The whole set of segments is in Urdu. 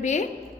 2,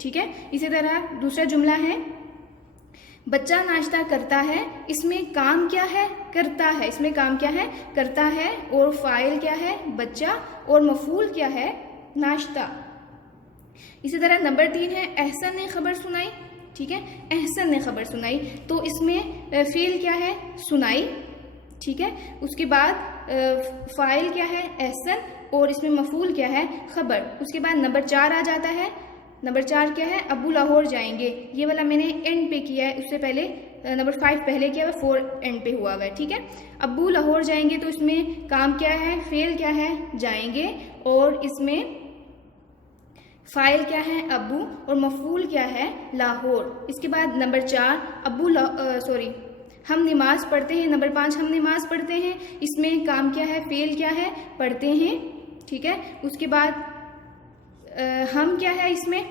ٹھیک ہے. اسی طرح دوسرا جملہ ہے بچہ ناشتہ کرتا ہے. اس میں کام کیا ہے؟ کرتا ہے. اس میں کام کیا ہے؟ کرتا ہے. اور فاعل کیا ہے؟ بچہ. اور مفعول کیا ہے؟ ناشتہ. اسی طرح نمبر 3 ہے احسن نے خبر سنائی. ٹھیک ہے، احسن نے خبر سنائی. تو اس میں فعل کیا ہے؟ سنائی. ٹھیک ہے، اس کے بعد فاعل کیا ہے؟ احسن. اور اس میں مفعول کیا ہے؟ خبر. اس کے بعد نمبر 4 آ جاتا ہے. نمبر 4 کیا ہے؟ ابو لاہور جائیں گے. یہ والا میں نے اینڈ پہ کیا ہے، اس سے پہلے نمبر 5 پہلے کیا ہے، 4 اینڈ پہ ہوا ہے. ٹھیک ہے، ابو لاہور جائیں گے. تو اس میں کام کیا ہے؟ فعل کیا ہے؟ جائیں گے. اور اس میں فاعل کیا ہے؟ ابو. اور مفعول کیا ہے؟ لاہور. اس کے بعد نمبر 4 ہم نماز پڑھتے ہیں. نمبر 5 ہم نماز پڑھتے ہیں. اس میں کام کیا ہے؟ فعل کیا ہے؟ پڑھتے ہیں. ٹھیک ہے، اس کے بعد ہم کیا ہے؟ اس میں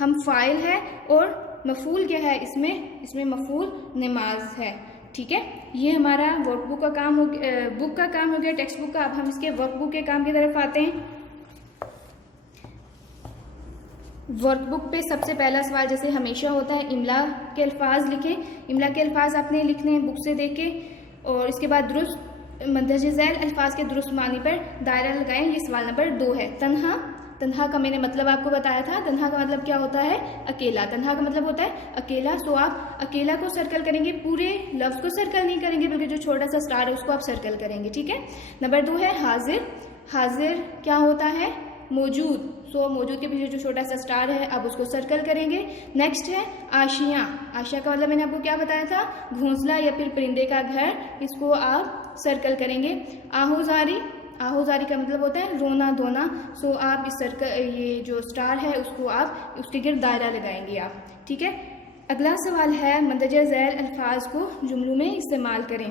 ہم فاعل ہے. اور مفعول کیا ہے؟ اس میں مفعول نماز ہے. ٹھیک ہے، یہ ہمارا ورک بک کا کام بک کا کام ہو گیا، ٹیکسٹ بک کا. اب ہم اس کے ورک بک کے کام کی طرف آتے ہیں. ورک بک پہ سب سے پہلا سوال جیسے ہمیشہ ہوتا ہے املا کے الفاظ لکھیں. املا کے الفاظ آپ نے لکھنے ہیں بک سے دیکھ کے. اور اس کے بعد درست مندرجہ ذیل الفاظ کے درست معنی پر دائرہ لگائیں. یہ سوال نمبر 2 ہے. تنہا کا میں نے مطلب آپ کو بتایا تھا. تنہا کا مطلب کیا ہوتا ہے؟ اکیلا. تنہا کا مطلب ہوتا ہے اکیلا. سو آپ اکیلا کو سرکل کریں گے، پورے لفظ کو سرکل نہیں کریں گے بلکہ جو چھوٹا سا اسٹار ہے اس کو آپ سرکل کریں گے. ٹھیک ہے، نمبر 2 ہے حاضر. حاضر کیا ہوتا ہے؟ موجود. سو موجود کے پیچھے جو چھوٹا سا اسٹار ہے آپ اس کو سرکل کریں گے. نیکسٹ ہے آشیاں. آشیاں کا مطلب میں نے آپ کو کیا بتایا تھا؟ گھونسلہ یا پھر پرندے کا گھر. اس کو آپ سرکل کریں گے. آہوزاری. آہوزاری کا مطلب ہوتا ہے رونا دھونا. سو آپ اس یہ جو اسٹار ہے اس کو آپ اس کے گرد دائرہ لگائیں گے آپ. ٹھیک ہے، اگلا سوال ہے مندرجہ ذیل الفاظ کو جملوں میں استعمال کریں.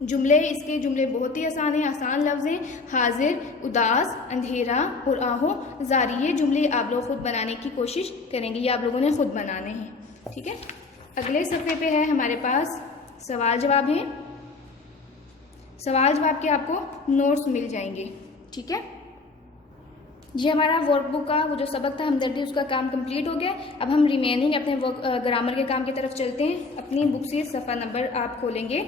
جملے بہت ہی آسان ہیں، آسان لفظ ہیں. حاضر، اداس، اندھیرا اور آہو زاری. یہ جملے آپ لوگ خود بنانے کی کوشش کریں گے، یہ آپ لوگوں نے خود بنانے ہیں. ٹھیک ہے، اگلے صفحے پہ ہے ہمارے پاس سوال جواب ہیں. سوال جواب کے آپ کو نوٹس مل جائیں گے. ٹھیک ہے، یہ ہمارا ورک بک کا وہ جو سبق تھا ہمدردی اس کا کام کمپلیٹ ہو گیا. اب ہم ریمیننگ اپنے گرامر کے کام کی طرف چلتے ہیں. اپنی بک سے صفحہ نمبر آپ کھولیں گے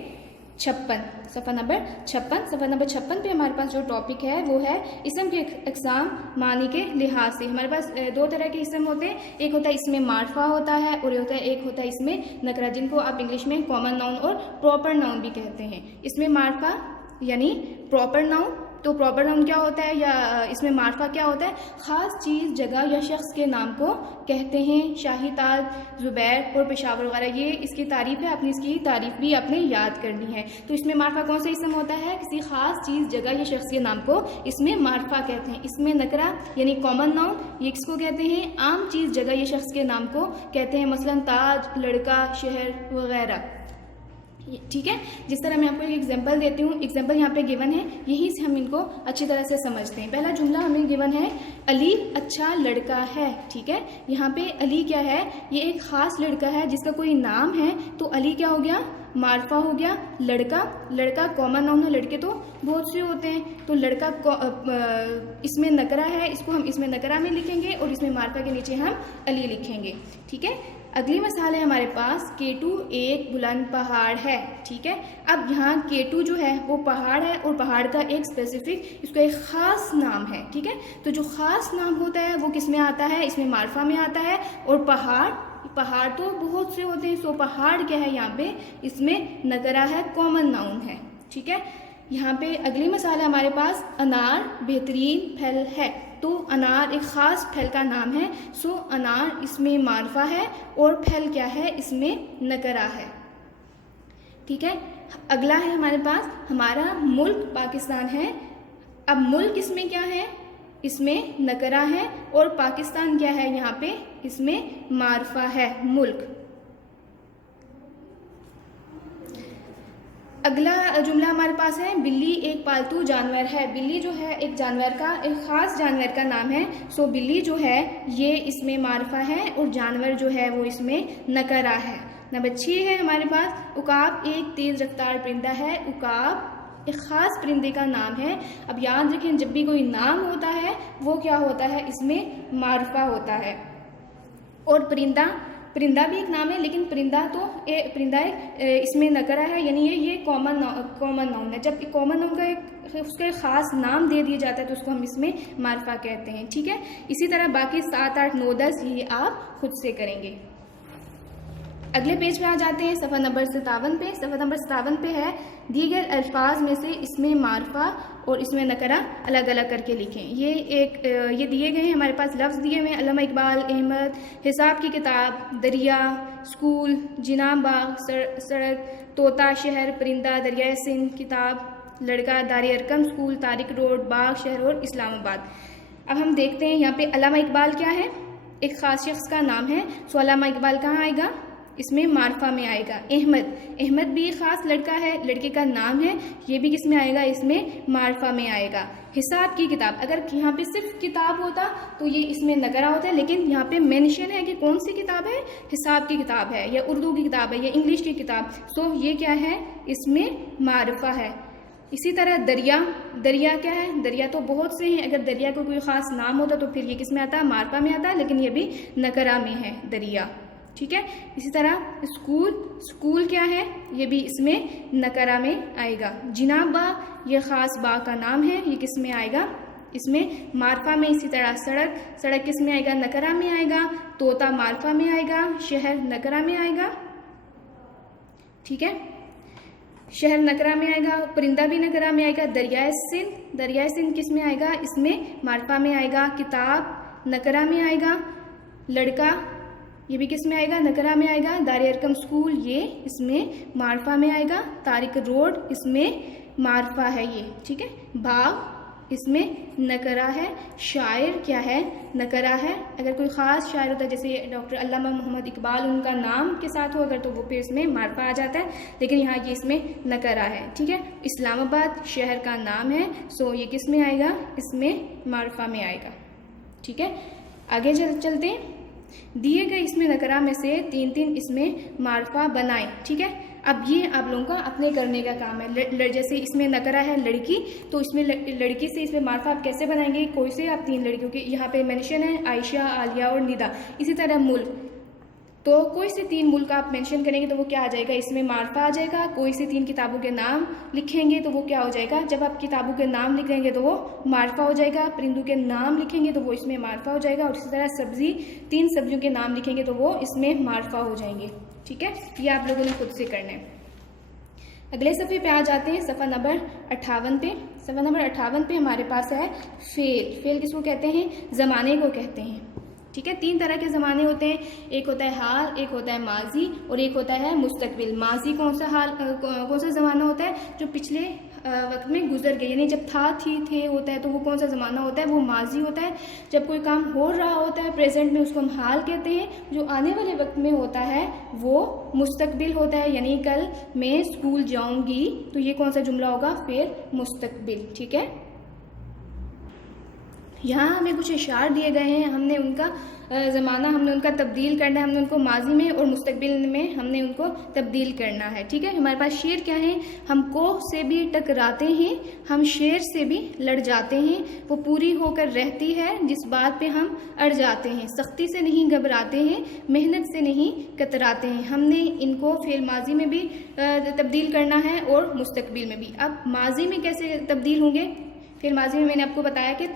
56. صفحہ نمبر 56 پہ ہمارے پاس جو ٹاپک ہے وہ ہے اسم کے اقسام معنی کے لحاظ سے. ہمارے پاس 2 طرح کے اسم ہوتے ہیں. ایک ہوتا ہے اس میں معرفہ ہوتا ہے اور ایک ہوتا ہے اس میں نکرہ، جن کو آپ انگلش میں کامن ناؤن اور پراپر ناؤن بھی کہتے ہیں. اس میں معرفہ یعنی پراپر ناؤن. تو پراپر ناؤن کیا ہوتا ہے یا اس میں معرفہ کیا ہوتا ہے؟ خاص چیز، جگہ یا شخص کے نام کو کہتے ہیں. شاہی تاج، زبیر اور پشاور وغیرہ یہ اس کی تعریف ہے. اپنی اس کی تعریف بھی آپ نے یاد کرنی ہے. تو اس میں معرفہ کون سا اسم ہوتا ہے؟ کسی خاص چیز، جگہ یا شخص کے نام کو اس میں معرفہ کہتے ہیں. اس میں نکرہ یعنی کامن ناؤن یہ کس کو کہتے ہیں؟ عام چیز، جگہ یا شخص کے نام کو کہتے ہیں. مثلا تاج، لڑکا، شہر وغیرہ. ٹھیک ہے، جس طرح میں آپ کو ایک ایگزامپل دیتی ہوں. ایگزامپل یہاں پہ گیون ہے، یہی سے ہم ان کو اچھی طرح سے سمجھتے ہیں. پہلا جملہ ہمیں گیون ہے علی اچھا لڑکا ہے. ٹھیک ہے، یہاں پہ علی کیا ہے؟ یہ ایک خاص لڑکا ہے جس کا کوئی نام ہے. تو علی کیا ہو گیا؟ معرفہ ہو گیا. لڑکا کامن ناؤن ہے، لڑکے تو بہت سے ہوتے ہیں. تو لڑکا اس میں نکرہ ہے، اس کو ہم اس میں نکرہ میں لکھیں گے اور اس میں معرفہ کے نیچے ہم علی لکھیں گے. ٹھیک ہے، اگلی مثال ہے ہمارے پاس K2 ایک بلند پہاڑ ہے. ٹھیک ہے، اب یہاں K2 جو ہے وہ پہاڑ ہے اور پہاڑ کا ایک اسپیسیفک اس کا ایک خاص نام ہے. ٹھیک ہے، تو جو خاص نام ہوتا ہے وہ کس میں آتا ہے؟ اس میں معرفہ میں آتا ہے. اور پہاڑ تو بہت سے ہوتے ہیں. سو پہاڑ کیا ہے یہاں پہ؟ اس میں نکرہ ہے، کامن ناؤن ہے. ٹھیک ہے، یہاں پہ اگلی مثال ہے ہمارے پاس انار بہترین پھل ہے. تو انار ایک خاص پھل کا نام ہے. سو انار اس میں معرفہ ہے اور پھل کیا ہے؟ اس میں نکرہ ہے. ٹھیک ہے، اگلا ہے ہمارے پاس ہمارا ملک پاکستان ہے. اب ملک اس میں کیا ہے؟ اس میں نکرہ ہے. اور پاکستان کیا ہے یہاں پہ؟ اس میں معرفہ ہے، ملک. اگلا جملہ ہمارے پاس ہے بلی ایک پالتو جانور ہے. بلی جو ہے ایک جانور کا، ایک خاص جانور کا نام ہے. سو بلی جو ہے یہ اس میں معرفہ ہے اور جانور جو ہے وہ اس میں نکرہ ہے. نمبر 6 ہے ہمارے پاس عقاب ایک تیز رفتار پرندہ ہے. عقاب ایک خاص پرندے کا نام ہے. اب یاد رکھیں جب بھی کوئی نام ہوتا ہے وہ کیا ہوتا ہے؟ اس میں معرفہ ہوتا ہے. اور پرندہ بھی ایک نام ہے، لیکن پرندہ اس میں نکرہ ہے، یعنی یہ کامن ناؤن ہے. جب کامن ناؤن کا اس کا ایک خاص نام دے دیا جاتا ہے تو اس کو ہم اس میں معرفہ کہتے ہیں. ٹھیک ہے، اسی طرح باقی 7، 8، 9، 10 یہ آپ خود سے کریں گے. اگلے پیج پہ آ جاتے ہیں، صفحہ نمبر 57 پہ. صفحہ نمبر 57 پہ ہے دیے گئے الفاظ میں سے اس میں معرفہ اور اس میں نکرہ الگ الگ کر کے لکھیں. یہ دیے گئے ہیں ہمارے پاس لفظ دیے ہوئے ہیں: علامہ اقبال، احمد، حساب کی کتاب، دریا، اسکول، جناب باغ، سڑک، طوطا، شہر، پرندہ، دریائے سندھ، کتاب، لڑکا، دار ارقم، اسکول، طارق روڈ، باغ، شہر اور اسلام آباد. اب ہم دیکھتے ہیں یہاں پہ علامہ اقبال کیا ہے، ایک خاص شخص کا نام ہے. سو علامہ اقبال کہاں آئے گا؟ اس میں معرفہ میں آئے گا. احمد بھی خاص لڑکا ہے، لڑکے کا نام ہے، یہ بھی کس میں آئے گا؟ اس میں معرفہ میں آئے گا. حساب کی کتاب، اگر یہاں پہ صرف کتاب ہوتا تو یہ اس میں نکرہ ہوتا ہے، لیکن یہاں پہ مینشن ہے کہ کون سی کتاب ہے، حساب کی کتاب ہے یا اردو کی کتاب ہے یا انگلش کی کتاب. سو یہ کیا ہے؟ اس میں معرفہ ہے. اسی طرح دریا کیا ہے؟ دریا تو بہت سے ہیں، اگر دریا کو کوئی خاص نام ہوتا تو پھر یہ کس میں آتا؟ معرفہ میں آتا، لیکن یہ بھی نکرہ میں ہے دریا. ٹھیک ہے، اسی طرح اسکول کیا ہے؟ یہ بھی اس میں نکرہ میں آئے گا. جناب باغ یہ خاص باغ کا نام ہے، یہ کس میں آئے گا؟ اس میں معرفہ میں. اسی طرح سڑک کس میں آئے گا؟ نکرہ میں آئے گا. طوطا معرفہ میں آئے گا. شہر نکرہ میں آئے گا. ٹھیک ہے، شہر نکرہ میں آئے گا. پرندہ بھی نکرہ میں آئے گا. دریائے سندھ کس میں آئے گا؟ اس میں معرفہ میں آئے گا. کتاب نکرہ میں آئے گا. لڑکا یہ بھی کس میں آئے گا؟ نکرہ میں آئے گا. دار ارقم اسکول یہ اس میں معرفہ میں آئے گا. طارق روڈ اس میں معرفہ ہے یہ. ٹھیک ہے، باغ اس میں نکرہ ہے. شاعر کیا ہے؟ نکرہ ہے. اگر کوئی خاص شاعر ہوتا ہے جیسے ڈاکٹر علامہ محمد اقبال، ان کا نام کے ساتھ ہو اگر تو وہ پھر اس میں معرفہ آ جاتا ہے، لیکن یہاں یہ اس میں نکرہ ہے. ٹھیک ہے، اسلام آباد شہر کا نام ہے، سو یہ کس میں آئے گا؟ اس میں معرفہ میں آئے گا. ٹھیک ہے، آگے چلتے ہیں. دیے گئے اس میں نکرہ میں سے 3 اس میں معرفہ بنائیں. ٹھیک ہے، اب یہ آپ لوگوں کا اپنے کرنے کا کام ہے. جیسے اس میں نکرہ ہے لڑکی، تو اس میں لڑکی سے اس میں معرفہ آپ کیسے بنائیں گے؟ کوئی سے آپ 3 لڑکیوں کے یہاں پہ مینشن ہے، عائشہ، عالیہ اور ندا. اسی طرح ملک، تو کوئی سے 3 ملک آپ مینشن کریں گے تو وہ کیا آ جائے گا؟ اس میں معرفہ آ جائے گا. کوئی سے 3 کتابوں کے نام لکھیں گے تو وہ کیا ہو جائے گا؟ جب آپ کتابوں کے نام لکھیں گے تو وہ معرفہ ہو جائے گا. پرندوں کے نام لکھیں گے تو وہ اس میں معرفہ ہو جائے گا. اور اسی طرح 3 سبزیوں کے نام لکھیں گے تو وہ اس میں معرفہ ہو جائیں گے. ٹھیک ہے، یہ آپ لوگوں نے خود سے کرنا ہے. اگلے صفحے پہ آ جاتے ہیں، صفحہ نمبر 58 پہ. صفحہ نمبر 58 پہ ہمارے پاس ہے فعل کس کو کہتے ہیں؟ زمانے کو کہتے ہیں. ٹھیک ہے، 3 طرح کے زمانے ہوتے ہیں. ایک ہوتا ہے حال، ایک ہوتا ہے ماضی اور ایک ہوتا ہے مستقبل. ماضی کون سا زمانہ ہوتا ہے؟ جو پچھلے وقت میں گزر گئے، یعنی جب تھے ہوتا ہے تو وہ کون سا زمانہ ہوتا ہے؟ وہ ماضی ہوتا ہے. جب کوئی کام ہو رہا ہوتا ہے پریزنٹ میں اس کو ہم حال کہتے ہیں. جو آنے والے وقت میں ہوتا ہے وہ مستقبل ہوتا ہے، یعنی کل میں اسکول جاؤں گی تو یہ کون سا جملہ ہوگا؟ پھر مستقبل. ٹھیک ہے، یہاں ہمیں کچھ اشعار دیے گئے ہیں، ہم نے ان کا زمانہ ہم نے ان کا تبدیل کرنا ہے. ہم نے ان کو ماضی میں اور مستقبل میں ہم نے ان کو تبدیل کرنا ہے. ٹھیک ہے، ہمارے پاس شعر کیا ہے؟ ہم کوہ سے بھی ٹکراتے ہیں، ہم شیر سے بھی لڑ جاتے ہیں، وہ پوری ہو کر رہتی ہے جس بات پہ ہم اڑ جاتے ہیں، سختی سے نہیں گھبراتے ہیں، محنت سے نہیں کتراتے ہیں. ہم نے ان کو فعل ماضی میں بھی تبدیل کرنا ہے اور مستقبل میں بھی. اب ماضی میں کیسے تبدیل ہوں گے؟ پھر ماضی میں نے آپ کو بتایا کہ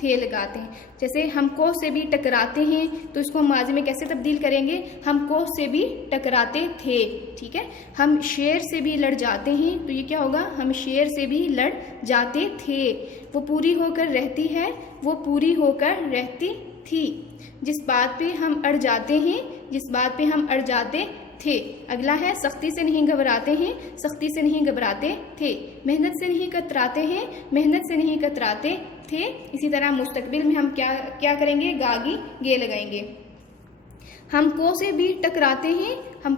تھے لگاتے ہیں. جیسے ہم کوہ سے بھی ٹکراتے ہیں تو اس کو ہم ماضی میں کیسے تبدیل کریں گے؟ ہم کوہ سے بھی ٹکراتے تھے. ٹھیک ہے، ہم شیر سے بھی لڑ جاتے ہیں تو یہ کیا ہوگا؟ ہم شیر سے بھی لڑ جاتے تھے. وہ پوری ہو کر رہتی ہے، وہ پوری ہو کر رہتی تھی. جس بات پہ ہم اڑ جاتے ہیں، جس بات پہ ہم اڑ جاتے تھے. اگلا ہے سختی سے نہیں گھبراتے ہیں، سختی سے نہیں گھبراتے تھے. محنت سے نہیں کتراتے ہیں، محنت سے نہیں کتراتے تھے. اسی طرح مستقبل میں ہم کیا کریں گے؟ گے لگائیں گے. ہم کوہ سے بھی ٹکراتے ہیں، ہم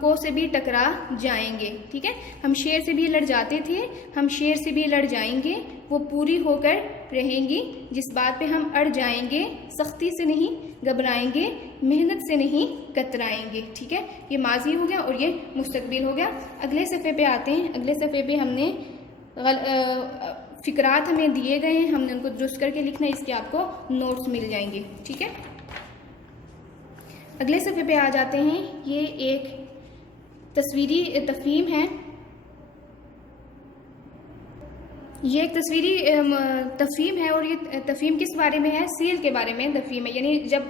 کوہ سے بھی ٹکرا جائیں گے. ٹھیک ہے، ہم شیر سے بھی لڑ جاتے تھے، ہم شیر سے بھی لڑ جائیں گے. وہ پوری ہو کر رہیں گی جس بات پہ ہم اڑ جائیں گے، سختی سے نہیں گھبرائیں گے، محنت سے نہیں کترائیں گے. ٹھیک ہے، یہ ماضی ہو گیا اور یہ مستقبل ہو گیا. اگلے صفحے پہ آتے ہیں. اگلے صفحے پہ ہم نے فقرات ہمیں دیے گئے ہیں، ہم نے ان کو درست کر کے لکھنا ہے. اس کے آپ کو نوٹس مل جائیں گے. ٹھیک ہے، اگلے صفحے پہ آ جاتے ہیں. یہ ایک تصویری تفہیم ہے. یہ ایک تصویری تفہیم ہے اور یہ تفہیم کس بارے میں ہے؟ سیل کے بارے میں تفہیم ہے. یعنی جب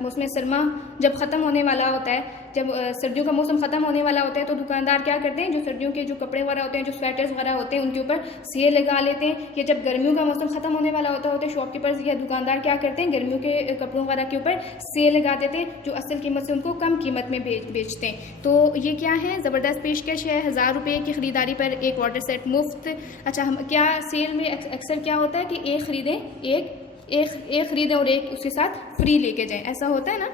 موسم سرما جب ختم ہونے والا ہوتا ہے، جب سردیوں کا موسم ختم ہونے والا ہوتا ہے تو دکاندار کیا کرتے ہیں، جو سردیوں کے جو کپڑے وغیرہ ہوتے ہیں، جو سویٹرز وغیرہ ہوتے ہیں، ان کے اوپر سیل لگا لیتے ہیں. یا جب گرمیوں کا موسم ختم ہونے والا ہوتا ہے شاپ کیپرز یا دکاندار کیا کرتے ہیں، گرمیوں کے کپڑوں وغیرہ کے اوپر سیل لگا دیتے ہیں، جو اصل قیمت سے ان کو کم قیمت میں بیچتے ہیں. تو یہ کیا ہے؟ زبردست پیشکش ہے. 1000 روپے کی خریداری پر ایک واٹر سیٹ مفت. اچھا، ہم کیا سیل میں اکثر کیا ہوتا ہے کہ ایک خریدیں اور ایک اس کے ساتھ فری لے کے جائیں، ایسا ہوتا ہے نا.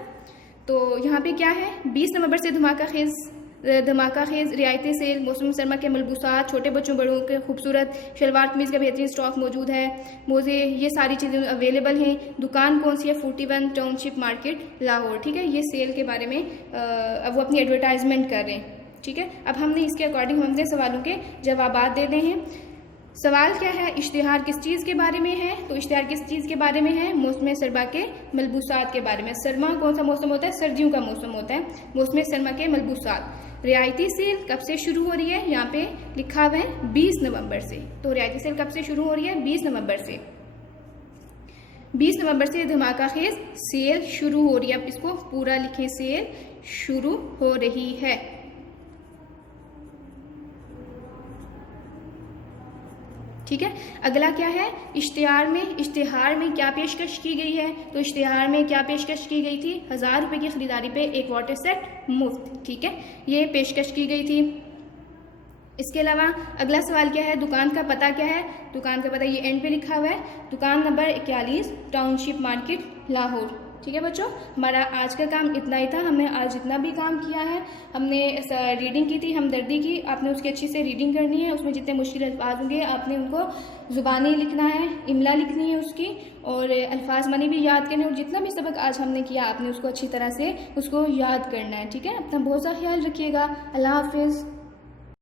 تو یہاں پہ کیا ہے؟ 20 نومبر سے دھماکہ خیز رعایتی سیل. موسم سرما کے ملبوسات، چھوٹے بچوں بڑوں کے خوبصورت شلوار قمیض کا بہترین سٹاک موجود ہے. موزے، یہ ساری چیزیں اویلیبل ہیں. دکان کون سی ہے؟ 41 ٹاؤن شپ مارکیٹ لاہور. ٹھیک ہے، یہ سیل کے بارے میں اب وہ اپنی ایڈورٹائزمنٹ کر رہے ہیں. ٹھیک ہے، اب ہم نے اس کے اکارڈنگ ہم نے سوالوں کے جوابات دے دے ہیں. سوال کیا ہے؟ اشتہار کس چیز کے بارے میں ہے؟ تو اشتہار کس چیز کے بارے میں ہے؟ موسم سرما کے ملبوسات کے بارے میں. سرما کون سا موسم ہوتا ہے؟ سردیوں کا موسم ہوتا ہے. موسم سرما کے ملبوسات. رعایتی سیل کب سے شروع ہو رہی ہے؟ یہاں پہ لکھا ہوا ہے 20 نومبر سے. تو رعایتی سیل کب سے شروع ہو رہی ہے؟ 20 نومبر سے. 20 نومبر سے دھماکہ خیز سیل شروع ہو رہی ہے. اب اس کو پورا لکھیں، سیل شروع ہو رہی ہے. ٹھیک ہے، اگلا کیا ہے؟ اشتہار میں کیا پیشکش کی گئی ہے؟ تو اشتہار میں کیا پیشکش کی گئی تھی؟ 1000 روپے کی خریداری پہ ایک واٹر سیٹ مفت. ٹھیک ہے، یہ پیشکش کی گئی تھی. اس کے علاوہ اگلا سوال کیا ہے؟ دکان کا پتہ کیا ہے؟ دکان کا پتہ یہ اینڈ پہ لکھا ہوا ہے، دکان نمبر 41 ٹاؤن شپ مارکیٹ لاہور. ٹھیک ہے بچوں، ہمارا آج کا کام اتنا ہی تھا. ہم نے آج جتنا بھی کام کیا ہے، ہم نے ریڈنگ کی تھی ہمدردی کی. آپ نے اس کی اچھی سے ریڈنگ کرنی ہے. اس میں جتنے مشکل الفاظ ہوں گے آپ نے ان کو زبانی لکھنا ہے، املا لکھنی ہے اس کی، اور الفاظ منی بھی یاد کرنے. اور جتنا بھی سبق آج ہم نے کیا آپ نے اس کو اچھی طرح سے اس کو یاد کرنا ہے. ٹھیک ہے، اپنا بہت سا خیال رکھیے گا. اللہ حافظ.